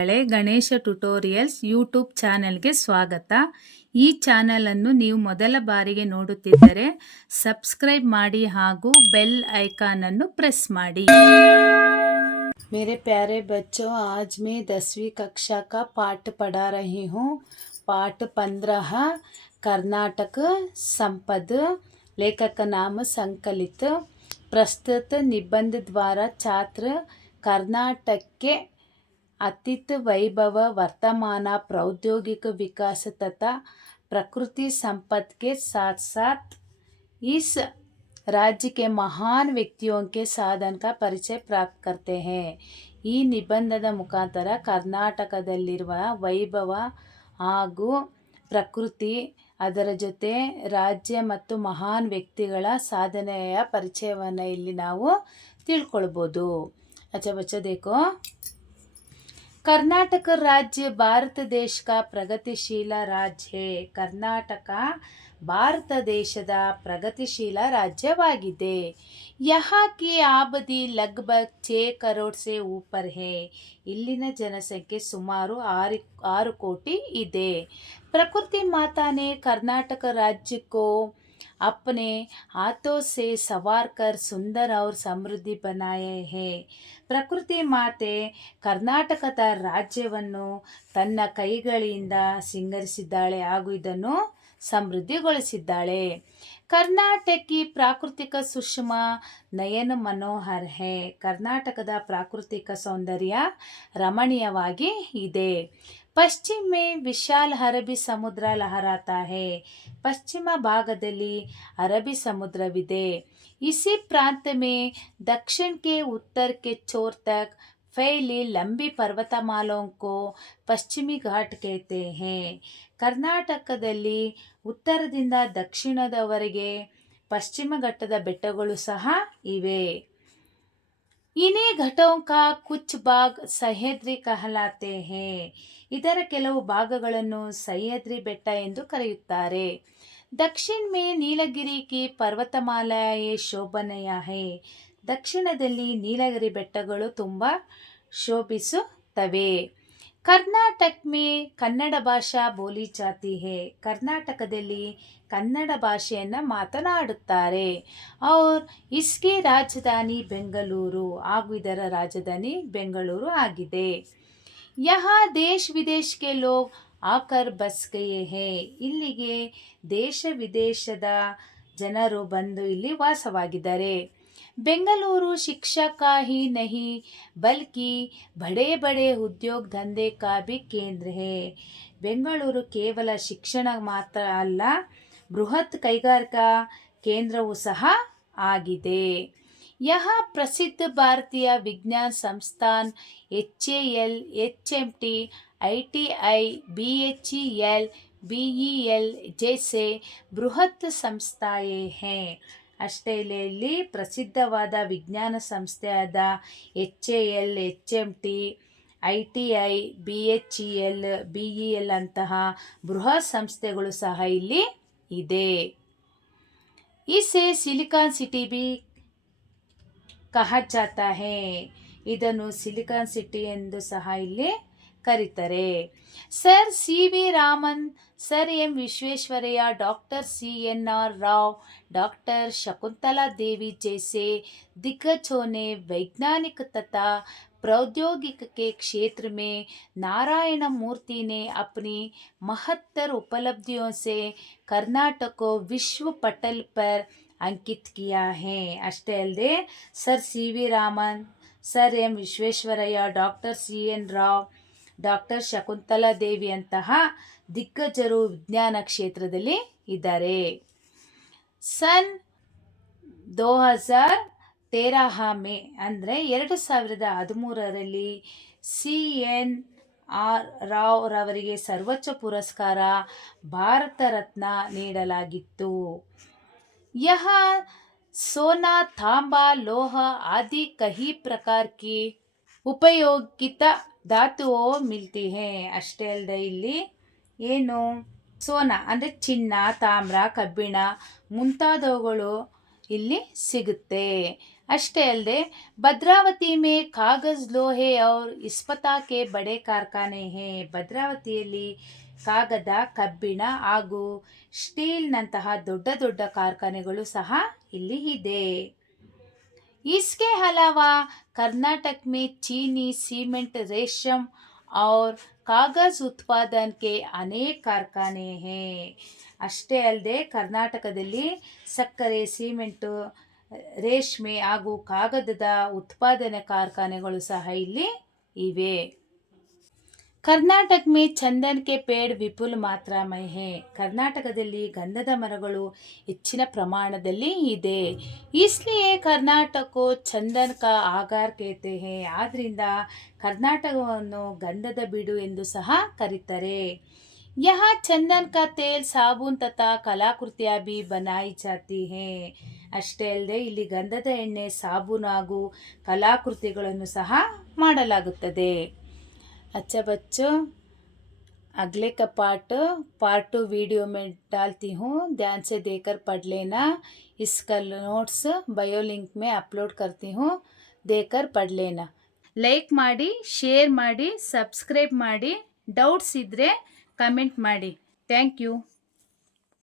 Ganesha tutorials YouTube ಚಾನೆಲ್ಗೆ ಸ್ವಾಗತ. ಈ ಚಾನೆಲ್ ಅನ್ನು ನೀವು ಮೊದಲ ಬಾರಿಗೆ ನೋಡುತ್ತಿದ್ದರೆ ಸಬ್ಸ್ಕ್ರೈಬ್ ಮಾಡಿ ಹಾಗೂ ಬೆಲ್ ಐಕಾನ್ ಅನ್ನು ಪ್ರೆಸ್ ಮಾಡಿ. मेरे प्यारे बच्चों, आज मैं 10वीं कक्षा का पाठ पढ़ा रही हूँ. पाठ 15 कर्नाटक संपद. लेखक का नाम संकलित. प्रस्तुत निबंध द्वारा छात्र कर्नाटक के अतीत वैभव, वर्तमान प्रौद्योगिक विकास तथा प्रकृति संपद के साथ साथ इस राज्य के महान ವ್ಯಕ್ತಿयों के ಸಾಧನ का ಪರಿಚಯ ಪ್ರಾಪ್ತ करते हैं. ಈ ನಿಬಂಧದ ಮುಖಾಂತರ ಕರ್ನಾಟಕದಲ್ಲಿರುವ ವೈಭವ ಹಾಗೂ ಪ್ರಕೃತಿ, ಅದರ ಜೊತೆ ರಾಜ್ಯ ಮತ್ತು ಮಹಾನ್ ವ್ಯಕ್ತಿಗಳ ಸಾಧನೆಯ ಪರಿಚಯವನ್ನು ಇಲ್ಲಿ ನಾವು ತಿಳ್ಕೊಳ್ಬೋದು. अच्छा बच्चा देखो, कर्नाटक राज्य भारत देश का प्रगतिशील राज्य है. कर्नाटಕ ಭಾರತ ದೇಶದ ಪ್ರಗತಿಶೀಲ ರಾಜ್ಯವಾಗಿದೆ. यहाँ की आबादी लगभग 6 करोड़ से ऊपर है. ಇಲ್ಲಿನ ಜನಸಂಖ್ಯೆ ಸುಮಾರು 6 ಕೋಟಿ ಇದೆ. प्रकृति माता ने कर्नाटक राज्य को अपने हाथों से संवार कर सुंदर और समृद्धि बनाए हैं. ಪ್ರಕೃತಿ ಮಾತೆ ಕರ್ನಾಟಕದ ರಾಜ್ಯವನ್ನು ತನ್ನ ಕೈಗಳಿಂದ ಸಿಂಗರಿಸಿದ್ದಾಳೆ ಹಾಗೂ ಇದನ್ನು ಸಮೃದ್ಧಿಗೊಳಿಸಿದ್ದಾಳೆ. ಕರ್ನಾಟಕಿ ಪ್ರಾಕೃತಿಕ ಸುಷ್ಮ ನಯನ ಮನೋಹರ್ ಹೇ. ಕರ್ನಾಟಕದ ಪ್ರಾಕೃತಿಕ ಸೌಂದರ್ಯ ರಮಣೀಯವಾಗಿ ಇದೆ. ಪಶ್ಚಿಮ में विशाल अरबी ಸಮುದ್ರ लहराता है. ಪಶ್ಚಿಮ ಭಾಗದಲ್ಲಿ ಅರಬ್ಬಿ ಸಮುದ್ರವಿದೆ. इसी प्रांत में दक्षिण के उत्तर के छोर तक फैली लंबी पर्वतमालाओं को पश्चिमी घाट कहते हैं. ಕರ್ನಾಟಕದಲ್ಲಿ ಉತ್ತರದಿಂದ ದಕ್ಷಿಣದವರೆಗೆ ಪಶ್ಚಿಮ ಘಟ್ಟದ ಬೆಟ್ಟಗಳು ಸಹ ಇವೆ. इन्हीं घाटों का कुछ भाग सह्याद्री कहलाते हैं. ಇದರ ಕೆಲವು ಭಾಗಗಳನ್ನು ಸಹ್ಯಾದ್ರಿ ಬೆಟ್ಟ ಎಂದು ಕರೆಯುತ್ತಾರೆ. दक्षिण में नीलगिरी की पर्वतमाला ये शोभನೀಯ है. ದಕ್ಷಿಣದಲ್ಲಿ ನೀಲಗಿರಿ ಬೆಟ್ಟಗಳು ತುಂಬ ಶೋಭಿಸುತ್ತವೆ. कर्नाटक में ಕನ್ನಡ ಭಾಷಾ ಬೋಲಿ ಜಾತಿ है. ಕರ್ನಾಟಕದಲ್ಲಿ ಕನ್ನಡ ಭಾಷೆಯನ್ನು ಮಾತನಾಡುತ್ತಾರೆ. और इसकी ರಾಜಧಾನಿ ಬೆಂಗಳೂರು ಹಾಗೂ ಇದರ ರಾಜಧಾನಿ ಬೆಂಗಳೂರು ಆಗಿದೆ. यहाँ देश विदेश के लोग आकर बस गए हैं. ಇಲ್ಲಿಗೆ ದೇಶ ವಿದೇಶದ ಜನರು ಬಂದು ಇಲ್ಲಿ ವಾಸವಾಗಿದ್ದಾರೆ. बेंगलुरु शिक्षा का ही नहीं बल्कि बड़े बड़े उद्योग धंधे का भी केंद्र है. ಬೆಂಗಳೂರು ಕೇವಲ ಶಿಕ್ಷಣ ಮಾತ್ರ ಅಲ್ಲ, ಬೃಹತ್ ಕೈಗಾರಿಕಾ ಕೇಂದ್ರವೂ ಸಹ ಆಗಿದೆ. यहाँ प्रसिद्ध भारतीय विज्ञान संस्थान HAL, HMT, ITI, BHEL, BEL जैसे ಬೃಹತ್ ಸಂಸ್ಥೆಯೇ हैं. ಆಸ್ಟ್ರೇಲಿಯಾದಲ್ಲಿ ಪ್ರಸಿದ್ಧವಾದ ವಿಜ್ಞಾನ ಸಂಸ್ಥೆಯಾದ HAL, HMT, ITI, BHEL, BEL ಅಂತಹ ಬೃಹತ್ ಸಂಸ್ಥೆಗಳು ಸಹ ಇಲ್ಲಿ ಇದೆ. ಇसे ಸಿಲಿಕಾನ್ ಸಿಟಿ भी ಕಹಾ ಜಾತಾ ಹೇ. ಇದನ್ನು ಸಿಲಿಕಾನ್ ಸಿಟಿ ಎಂದು ಸಹ ಇಲ್ಲಿ ಕರೀತಾರೆ. Sir C V. Raman, sir M Visvesvaraya, doctor CNR Rao, doctor Shakuntala Devi जैसे दिग्गजों ने वैज्ञानिक तथा प्रौद्योगिक के क्षेत्र में नारायण मूर्ति ने अपनी महत्तर उपलब्धियों से कर्नाटक को विश्व पटल पर अंकित किया है. ಅಷ್ಟೇ ಅಲ್ಲದೆ sir C V. Raman, sir M Visvesvaraya, doctor CN Rao, doctor Shakuntala Devi ಅಂತಹ ದಿಗ್ಗಜರು ವಿಜ್ಞಾನ ಕ್ಷೇತ್ರದಲ್ಲಿ ಇದ್ದಾರೆ. ಸನ್ 2013 ಮೇ ಅಂದರೆ 2013ರಲ್ಲಿ CNR ರಾವ್ ರವರಿಗೆ ಸರ್ವೋಚ್ಚ ಪುರಸ್ಕಾರ ಭಾರತ ರತ್ನ ನೀಡಲಾಗಿತ್ತು. यहाँ सोना, तांबा, लोह आदि कई प्रकार की ಉಪಯೋಗಿತ ಧಾತುವು ಮಿಲ್ತಿ ಹೇ. ಅಷ್ಟೇ ಅಲ್ಲದೆ ಇಲ್ಲಿ ಏನು ಸೋನಾ ಅಂದರೆ ಚಿನ್ನ, ತಾಮ್ರ, ಕಬ್ಬಿಣ ಮುಂತಾದವುಗಳು ಇಲ್ಲಿ ಸಿಗುತ್ತೆ. ಅಷ್ಟೇ ಅಲ್ಲದೆ ಭದ್ರಾವತಿ ಮೇ ಕಾಗಜ್ ಲೋಹೆ ಔರ್ ಇಸ್ಪತಾ ಕೆ ಬಡೆ ಕಾರ್ಖಾನೆ ಹೇ. ಭದ್ರಾವತಿಯಲ್ಲಿ ಕಾಗದ, ಕಬ್ಬಿಣ ಹಾಗೂ ಸ್ಟೀಲ್ನಂತಹ ದೊಡ್ಡ ದೊಡ್ಡ ಕಾರ್ಖಾನೆಗಳು ಸಹ ಇಲ್ಲಿ ಇದೆ. इसके अलावा कर्नाटक में चीनी, सीमेंट, रेशम और ಕಾಗಜ್ ಉತ್ಪಾದನ್ ಕೆ ಅನೇಕ ಕಾರ್ಖಾನೆ ಹೇ. ಅಷ್ಟೇ ಅಲ್ಲದೆ ಕರ್ನಾಟಕದಲ್ಲಿ ಸಕ್ಕರೆ, ಸಿಮೆಂಟು, ರೇಷ್ಮೆ ಹಾಗೂ ಕಾಗದದ ಉತ್ಪಾದನೆ ಕಾರ್ಖಾನೆಗಳು ಸಹ ಇಲ್ಲಿ ಇವೆ. ಕರ್ನಾಟಕ ಮೇ ಚಂದನ್ ಕೆ ಪೇಡ್ ವಿಪುಲ್ ಮಾತ್ರಾ ಮೈ ಹೇ. ಕರ್ನಾಟಕದಲ್ಲಿ ಗಂಧದ ಮರಗಳು ಹೆಚ್ಚಿನ ಪ್ರಮಾಣದಲ್ಲಿ ಇದೆ. ಇಸ್ಲಿಯೇ ಕರ್ನಾಟಕ ಚಂದನ್ ಕಾ ಆಗಾರ್ ಕೇತೆ ಹೇ. ಆದ್ರಿಂದ ಕರ್ನಾಟಕವನ್ನು ಗಂಧದ ಬೀಡು ಎಂದು ಸಹ ಕರೀತಾರೆ. ಯಹ ಚಂದನ್ ಕಾ ತೇಲ್, ಸಾಬೂನ್ ತಥಾ ಕಲಾಕೃತಿಯಾ ಭಿ ಬನಾಯಿ ಜಾತಿ ಹೇ. ಅಷ್ಟೇ ಅಲ್ಲದೆ ಇಲ್ಲಿ ಗಂಧದ ಎಣ್ಣೆ, ಸಾಬೂನು ಹಾಗೂ ಕಲಾಕೃತಿಗಳನ್ನು ಸಹ ಮಾಡಲಾಗುತ್ತದೆ. अच्छा बच्चों, अगले का पार्ट 2 वीडियो में डालती हूँ, ध्यान से देखकर पढ़ लेना. इसका नोट्स बायो लिंक में अपलोड करती हूँ, देखकर पढ़ लेना. ಲೈಕ್ ಮಾಡಿ, ಶೇರ್ ಮಾಡಿ, ಸಬ್ಸ್ಕ್ರೈಬ್ ಮಾಡಿ. ಡೌಟ್ಸ್ ಇದ್ದರೆ ಕಮೆಂಟ್ ಮಾಡಿ. Thank you.